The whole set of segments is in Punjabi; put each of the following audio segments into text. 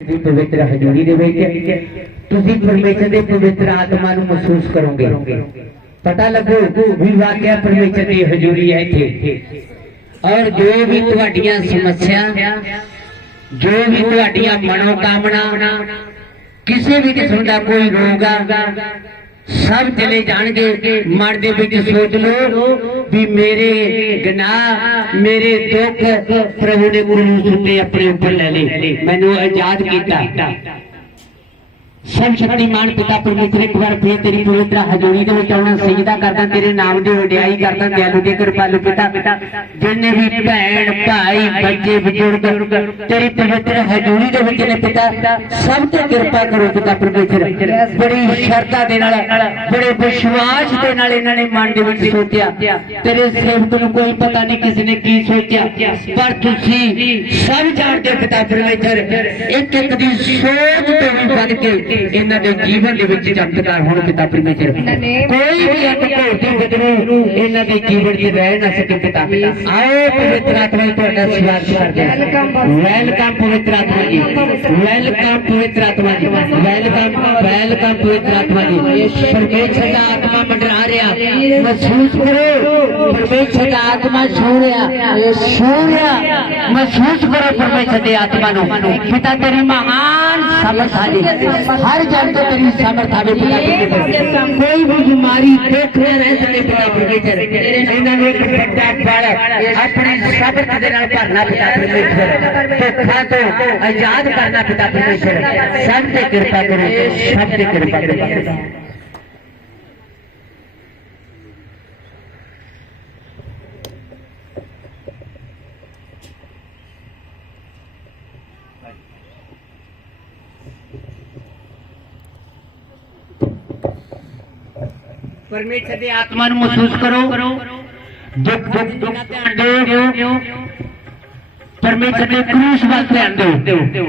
ਦੀ ਪਵਿੱਤਰ ਹਜ਼ੂਰੀ ਦੇ ਵਿੱਚ, ਤੁਸੀਂ ਪਰਮੇਸ਼ਰ ਦੇ ਪਵਿੱਤਰ ਆਤਮਾ ਨੂੰ ਮਹਿਸੂਸ ਕਰੋਗੇ। ਪਤਾ ਲੱਗੂ ਵੀ ਵਾਕਿਆ ਪਰਮੇਸ਼ਰ ਦੀ ਹਜ਼ੂਰੀ ਹੈ ਇੱਥੇ। ਔਰ ਜੋ ਵੀ ਤੁਹਾਡੀਆਂ ਸਮੱਸਿਆ, ਜੋ ਵੀ ਤੁਹਾਡੀਆਂ ਮਨੋਕਾਮਨਾ, ਕਿਸੇ ਵੀ ਕਿਸਮ ਦਾ ਕੋਈ ਰੋਗ ਆ ਸਭ ਚਲੇ ਜਾਣਗੇ। ਮਨ ਦੇ ਵਿੱਚ ਸੋਚ ਲਓ ਵੀ ਮੇਰੇ ਗੁਨਾਹ, ਮੇਰੇ ਦੁੱਖ ਪ੍ਰਭੂ ਨੇ ਗੁਰੂ ਨੂੰ ਸੁੱਤੇ ਆਪਣੇ ਉੱਪਰ ਲੈ ਲਏ। ਮੈਨੂੰ ਆਜ਼ਾਦ ਕੀਤਾ। ਸਭ ਸ਼ਕਤੀਮਾਨ ਪਿਤਾ ਪਰਮੇਸ਼ਰ, ਇੱਕ ਵਾਰ ਫੇਰ ਤੇਰੀ ਪਵਿੱਤਰ ਹਜ਼ੂਰੀ ਦੇ ਵਿੱਚ ਆਉਣਾ ਸਜਦਾ ਕਰਦਾ, ਤੇਰੇ ਨਾਮ ਦੀ ਵਡਿਆਈ ਕਰਦਾ, ਦਿਆਲੂ ਦੇ ਕਿਰਪਾਲੂ ਪਿਤਾ ਜਿੰਨੇ ਵੀ ਭੈਣ, ਭਾਈ, ਬੱਚੇ, ਬਜ਼ੁਰਗ, ਤੇਰੀ ਪਵਿੱਤਰ ਹਜ਼ੂਰੀ ਦੇ ਵਿੱਚ ਨੇ ਪਿਤਾ, ਸਭ ਤੇ ਕਿਰਪਾ ਕਰੋ ਪਿਤਾ ਪਰਮੇਸ਼ਰ। ਬੜੀ ਸ਼ਰਧਾ ਦੇ ਨਾਲ, ਬੜੇ ਵਿਸ਼ਵਾਸ ਦੇ ਨਾਲ ਇਹਨਾਂ ਨੇ ਮਨ ਦੇ ਵਿੱਚ ਸੋਚਿਆ। ਤੇਰੇ ਸੇਵਕ ਨੂੰ ਕੋਈ ਪਤਾ ਨਹੀਂ ਕਿਸ ਨੇ ਕੀ ਸੋਚਿਆ, ਪਰ ਤੁਸੀਂ ਸਭ ਜਾਣਦੇ ਹੋ ਪਿਤਾ ਪਰਮੇਸ਼ਰ ਇੱਕ ਇੱਕ ਦੀ ਸੋਚ ਤੋਂ ਵੀ ਵੱਧ ਕੇ ਇਹਨਾਂ ਦੇ ਜੀਵਨ ਦੇ ਵਿੱਚ ਚਮਤਕਾਰ ਹੋਣ ਪਿਤਾ ਪਰਮੇਸ਼ਰ ਕੋਈ ਵੀ ਅਨੁਭਵ ਦੀ ਬਦਲੂ ਇਹਨਾਂ ਦੇ ਜੀਵਨ 'ਚ ਰਹਿ ਨਾ ਸਕੇ ਪਿਤਾ। ਆਓ ਪਵਿੱਤਰ ਆਤਮਾ ਤੁਹਾਡਾ ਸਵਾਗਤ ਕਰਦੇ ਹਾਂ ਵੈਲਕਮ ਪਵਿੱਤਰ ਆਤਮਾ ਜੀ। ਵੈਲਕਮ ਪਵਿੱਤਰ ਆਤਮਾ ਜੀ। ਵੈਲਕਮ ਵੈਲਕਮ ਪਵਿੱਤਰ ਆਤਮਾ ਜੀ। ਪਰਮੇਸ਼ਰ ਦਾ ਆਤਮਾ ਮੰਡਰਾ ਰਿਹਾ। ਮਹਿਸੂਸ ਕਰੋ ਪਰਮੇਸ਼ਰ ਦਾ ਆਤਮਾ ਛੂ ਰਿਹਾ। ਛੂ ਰਿਹਾ। ਮਹਿਸੂਸ ਕਰੋ ਪਰਮੇਸ਼ਰ ਦੀ ਆਤਮਾ ਨੂੰ। ਪਿਤਾ ਤੇਰੀ ਮਹਾਨ ਸਮਰਥ ਹੈ ਹਰ ਜਨ ਤੋਂ ਤੇਰੀ ਸਮਰਥ ਆਵੇ ਪਿਤਾ ਪਰਮੇਸ਼ਰ ਕੋਈ ਵੀ ਬਿਮਾਰੀ ਦੇਖ ਰਿਹਾ ਰਹਿ ਸਕੇ ਪਿਤਾ ਇਹਨਾਂ ਨੂੰ ਇੱਕ ਵੱਡਾ ਬਲ ਆਪਣੇ ਸਮਰਥ ਦੇ ਨਾਲ ਭਰਨਾ ਪਿਤਾ ਪਰਮੇਸ਼ਰ ਦੁੱਖਾਂ ਤੋਂ ਆਜ਼ਾਦ ਕਰਨਾ ਪਿਤਾ ਪਰਮੇਸ਼ਰ ਸਭ ਤੇ ਕਿਰਪਾ ਕਰੋ ਸਭ ਤੇ ਕਿਰਪਾ ਕਰੋ ਪਰਮੇਸ਼ਰ ਦੀ ਆਤਮਾ ਨੂੰ ਮਹਿਸੂਸ ਕਰੋ ਦੁੱਖ ਦੁੱਖ ਦੁੱਖ ਧਿਆਨ ਦਿਓ ਪਰਮੇਸ਼ਰ ਦੇ ਕਰੂਸ ਵੱਲ ਧਿਆਨ ਦਿਓ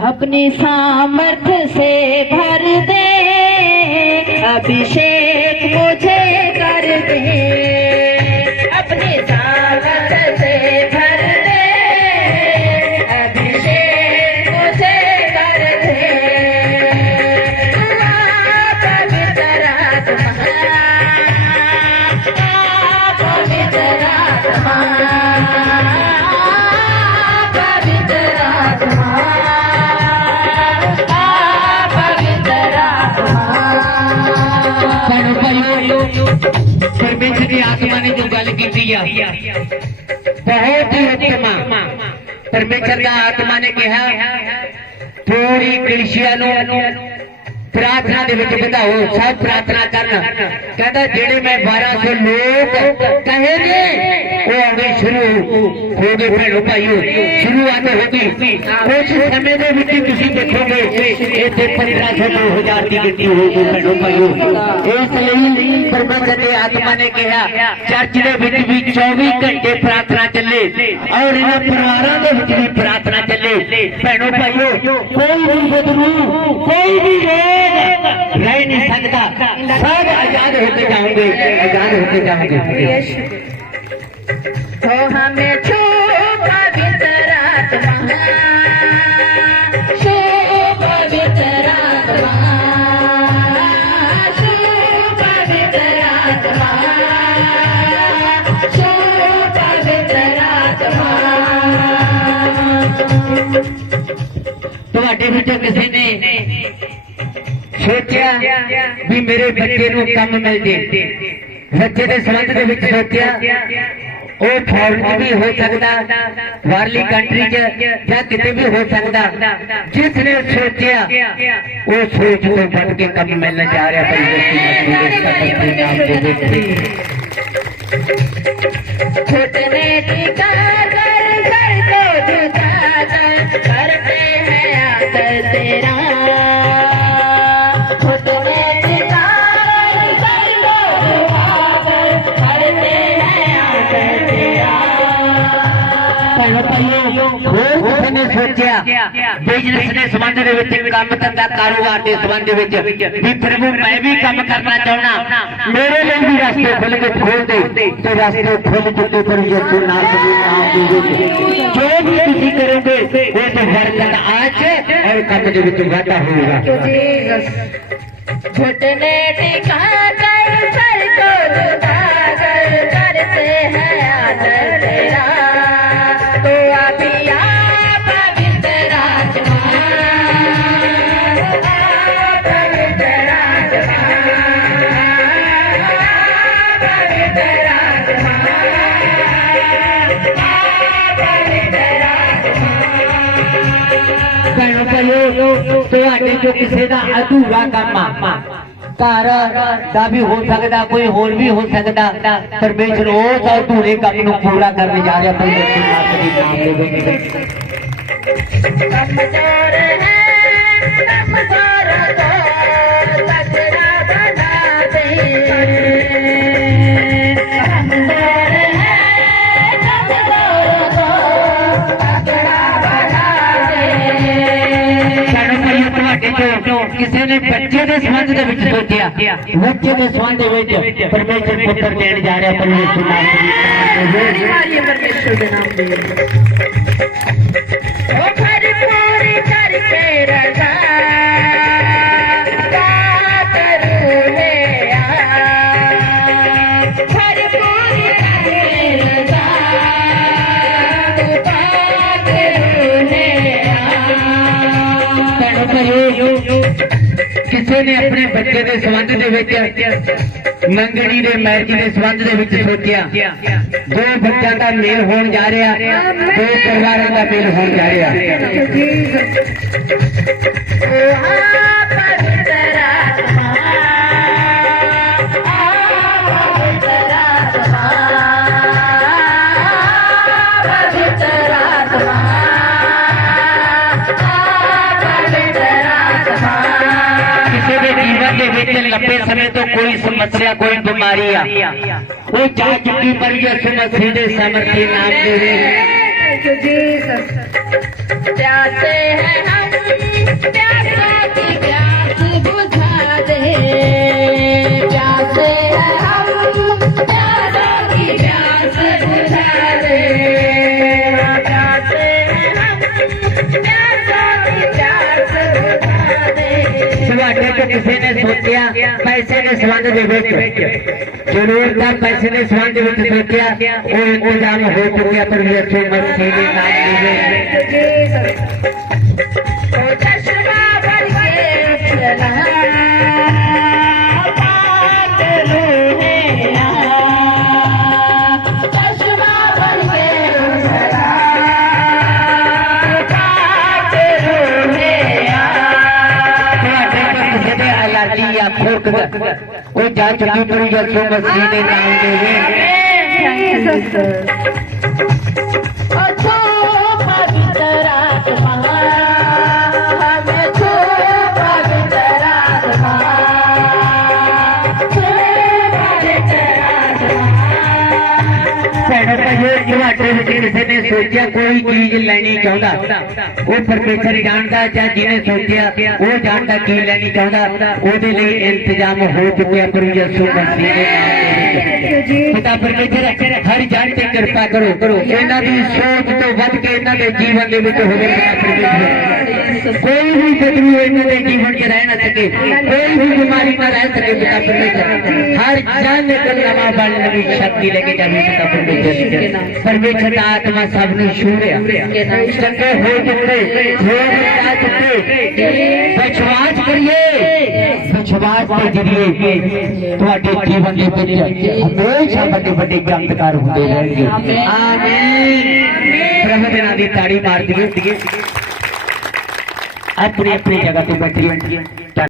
अपनी सामर्थ से भर दे अभिषेक ਦੀ ਆਤਮਾ ਨੇ ਜੋ ਗੱਲ ਕੀਤੀ ਆ ਬਹੁਤ ਹੀ ਉੱਤਮ ਆ। ਪਰਮੇਸ਼ਰ ਦਾ ਆਤਮਾ ਨੇ ਕਿਹਾ, ਪੂਰੀ ਕ੍ਰਿਸ਼ੀਆ ਨੂੰ ਪ੍ਰਾਰਥਨਾ ਦੇ ਵਿੱਚ ਵਧਾਓ, ਸਭ ਪ੍ਰਾਰਥਨਾ ਕਰਨ। ਕਹਿੰਦਾ, ਜਿਹੜੇ ਮੈਂ 1200 ਲੋਕ ਕਹੇ ਨੇ ਉਹ ਆਉਣੇ ਸ਼ੁਰੂ ਹੋ ਗਏ। ਭੈਣੋ ਭਾਈਓ, ਸ਼ੁਰੂਆਤ ਹੋ ਗਈ। ਕੁਝ ਸਮੇਂ ਦੇ ਵਿੱਚ ਤੁਸੀਂ ਦੇਖੋਗੇ, ਇੱਥੇ 1500 2000 ਦੀ ਗਿਣਤੀ ਹੋਊਗੀ ਭੈਣੋ ਭਾਈਓ। ਇਸ ਲਈ ਪਰਮੇਸ਼ਰ ਦੇ ਆਤਮਾ ਨੇ ਕਿਹਾ, ਚਰਚ ਦੇ ਵਿੱਚ ਵੀ 24 ਘੰਟੇ ਪ੍ਰਾਰਥਨਾ ਚੱਲੇ ਔਰ ਇਹਨਾਂ ਪਰਿਵਾਰਾਂ ਦੇ ਵਿੱਚ ਵੀ ਪ੍ਰਾਰਥਨਾ ਚੱਲੇ। ਭੈਣੋ ਭਾਈਓ, ਕੋਈ ਵੀ ਬਦਲੂ ਕੋਈ ਵੀ ਰੋਗ आत्मा छू पवित्र आत्मा छू पवित्र आत्मा ਤੁਹਾਡੇ ਵਿੱਚੋਂ ਕਿਸੇ ਨੇ ਸੋਚਿਆ ਵੀ ਮੇਰੇ ਬੱਚੇ ਨੂੰ ਕੰਮ ਮਿਲ ਜੇ। ਬੱਚੇ ਦੇ ਸੰਬੰਧ ਦੇ ਵਿੱਚ ਸੋਚਿਆ ਉਹ ਫੌਰਨ ਵੀ ਹੋ ਸਕਦਾ ਬਾਹਰਲੀ ਕੰਟਰੀ 'ਚ ਜਾਂ ਕਿਤੇ ਵੀ ਹੋ ਸਕਦਾ। ਜਿਸ ਨੇ ਸੋਚਿਆ ਉਹ ਸੋਚ ਤੋਂ ਵੱਧ ਕੇ ਕੰਮ ਮਿਲਣ ਜਾ ਰਿਹਾ ਪਰਿਵਰਤਨ ਦੇ ਨਾਮ ਦੇ ਵਿੱਚ ਸੋਚਨੇ ਖੋਜ ਕਿਸੇ ਨੇ ਸੋਚਿਆ ਬਿਜ਼ਨਸ ਦੇ ਸੰਬੰਧ ਦੇ ਵਿੱਚ ਕੰਮ ਕਰਦਾ ਕਾਰੋਬਾਰ ਦੇ ਸੰਬੰਧ ਵਿੱਚ ਵੀ ਫਿਰ ਮੈਂ ਵੀ ਕੰਮ ਕਰਨਾ ਚਾਹਣਾ ਮੇਰੇ ਲਈ ਵੀ ਰਸਤੇ ਖੁੱਲ ਕੇ ਖੋਲ ਦੇ ਤੇ ਰਸਤੇ ਖੁੱਲ ਚੁੱਕੇ ਪਰ ਜੇ ਤੂੰ ਨਾ ਕਰੀ ਨਾਮ ਦੇਵੇ ਜੋ ਵੀ ਤੁਸੀਂ ਕਰੋਗੇ ਉਹ ਤੇ ਹਰਕਤ ਆਚ ਔਰ ਕੰਮ ਦੇ ਵਿੱਚ ਵਾਧਾ ਹੋਊਗਾ ਛੋਟੇ ਨੇ ਟਿਕਾ ਤੁਹਾਡੇ ਜੋ ਕਿਸੇ ਦਾ ਅਧੂਰਾ ਕੰਮ ਆ, ਘਰ ਦਾ ਵੀ ਹੋ ਸਕਦਾ, ਕੋਈ ਹੋਰ ਵੀ ਹੋ ਸਕਦਾ, ਪਰਮੇਸ਼ਰ ਉਸ ਅਧੂਰੇ ਕੰਮ ਨੂੰ ਪੂਰਾ ਕਰਨ ਜਾ ਰਿਹਾ, ਪਰਮੇਸ਼ਰ ਨਾਮ ਦੇ ਨਾਮ ਦੇ ਵਿੱਚ। ਕਰਮ ਜਾ ਰਹੇ। ਜੋ ਨੇ ਬੱਚੇ ਦੇ ਸੰਬੰਧ ਦੇ ਵਿੱਚ ਸੋਚਿਆ, ਬੱਚੇ ਦੇ ਸੰਬੰਧ ਦੇ ਵਿੱਚ ਪਰਮੇਸ਼ਰ ਪੁੱਤਰ ਦੇਣ ਜਾ ਰਿਹਾ ਪਰ ਯਿਸੂ ਨਾਮ ਦੇ ਨਾਮ ਦੇ ਵਿੱਚ। वो ਕਿਸੇ ਨੇ ਆਪਣੇ ਬੱਚੇ ਦੇ ਸੰਬੰਧ ਦੇ ਵਿੱਚ, ਮੰਗਣੀ ਦੇ ਮੈਰਿਜ ਦੇ ਸੰਬੰਧ ਦੇ ਵਿੱਚ ਸੋਚਿਆ। ਦੋ ਬੱਚਿਆਂ ਦਾ ਮੇਲ ਹੋਣ ਜਾ ਰਿਹਾ, ਦੋ ਪਰਿਵਾਰਾਂ ਦਾ ਮੇਲ ਹੋਣ ਜਾ ਰਿਹਾ। से लंबे समय तो कोई समस्या कोई बीमारी कोई जा चुकी पर यह सीधे सामर्थ्य नाम दे रहे हैं ਕਿਸੇ ਨੇ ਸੋਚਿਆ ਪੈਸੇ ਦੇ ਸੰਬੰਧ ਦੇ ਵਿੱਚ। ਜ਼ਰੂਰ ਦਾ ਪੈਸੇ ਦੇ ਸੰਬੰਧ ਦੇ ਵਿੱਚ ਸੋਚਿਆ, ਉਹ ਇੰਤਜ਼ਾਮ ਹੋ ਚੁੱਕਿਆ, ਪਰ ਯਿਸੂ ਮਸੀਹ ਦੇ ਨਾਮ ਦੇ ਜਾਂ ਦਾ ਉਹ ਜਾ ਚੁੱਕੀ ਪਰ ਯਿਸੂ ਮਸੀਹ ਦੇ ਨਾਮ ਦੇ। ਵਿੱਚ ओ ਤੁਹਾਡੇ ਕਿਸੇ ਨੇ ਸੋਚਿਆ ਕੋਈ ਚੀਜ਼ ਲੈਣੀ ਚਾਹੁੰਦਾ, ਉਹ ਪਰਮੇਸ਼ਰ ਜਾਣਦਾ ਜਾਂ ਜਿਹਨੇ ਸੋਚਿਆ ਉਹ ਜਾਣਦਾ ਕੀ ਲੈਣੀ ਚਾਹੁੰਦਾ, ਉਹਦੇ ਲਈ ਇੰਤਜ਼ਾਮ ਹੋ ਚੁੱਕਿਆ ਪਰ ਯਿਸੂ ਮਸੀਹ ਦੇ ਨਾਮ ਦੇ ਪਿਤਾ ਪਰਮੇਸ਼ਰ ਹਰ ਜਨ ਤੇ ਕਿਰਪਾ ਕਰੋ। ਕਰੋ ਇਹਨਾਂ ਦੀ ਸੋਚ ਤੋਂ ਵੱਧ ਕੇ ਇਹਨਾਂ ਦੇ ਜੀਵਨ ਦੇ ਵਿੱਚ ਹੋਵੇ ਪਰਮੇਸ਼ਰ ਕੋਈ ਵੀ ਸ਼ਤਰੂ ਇਹਨਾਂ ਦੇ ਜੀਵਨ 'ਚ ਰਹਿ ਨਾ ਸਕੇ, ਕੋਈ ਵੀ ਬਿਮਾਰੀ ਨਾ ਰਹਿ ਸਕੇ ਪਿਤਾ ਪਰਮੇਸ਼ਰ ਹਰ ਜਨ ਇੱਕ ਨਵਾਂ ਬਲ ਨਵੀਂ ਸ਼ਕਤੀ ਲੈ ਕੇ ਜਾਵੇ ਪਿਤਾ ਪਰਮੇਸ਼ਰ ਪਰਮੇਸ਼ਰ ਦਾ ਆਤਮਾ ਸਭ ਨੂੰ ਛੂੜਿਆ ਚੰਗੇ ਹੋ ਚੁੱਕੇ ਹੋ ਚੁੱਕੇ। ਦੇ ਜਰੀਏ ਤੁਹਾਡੇ ਜੀਵਨ ਦੇ ਵਿੱਚ ਹਮੇਸ਼ਾ ਵੱਡੇ ਵੱਡੇ ਚਮਤਕਾਰ ਹੁੰਦੇ ਰਹਿਣਗੇ। ਆਮੀਨ। ਪ੍ਰਭੂ ਦੇ ਨਾਮ ਦੀ ਤਾੜੀ ਮਾਰ ਦਈਏ ਆਪਣੀ ਆਪਣੀ ਜਗ੍ਹਾ ਤੇ ਬੈਠੀਏ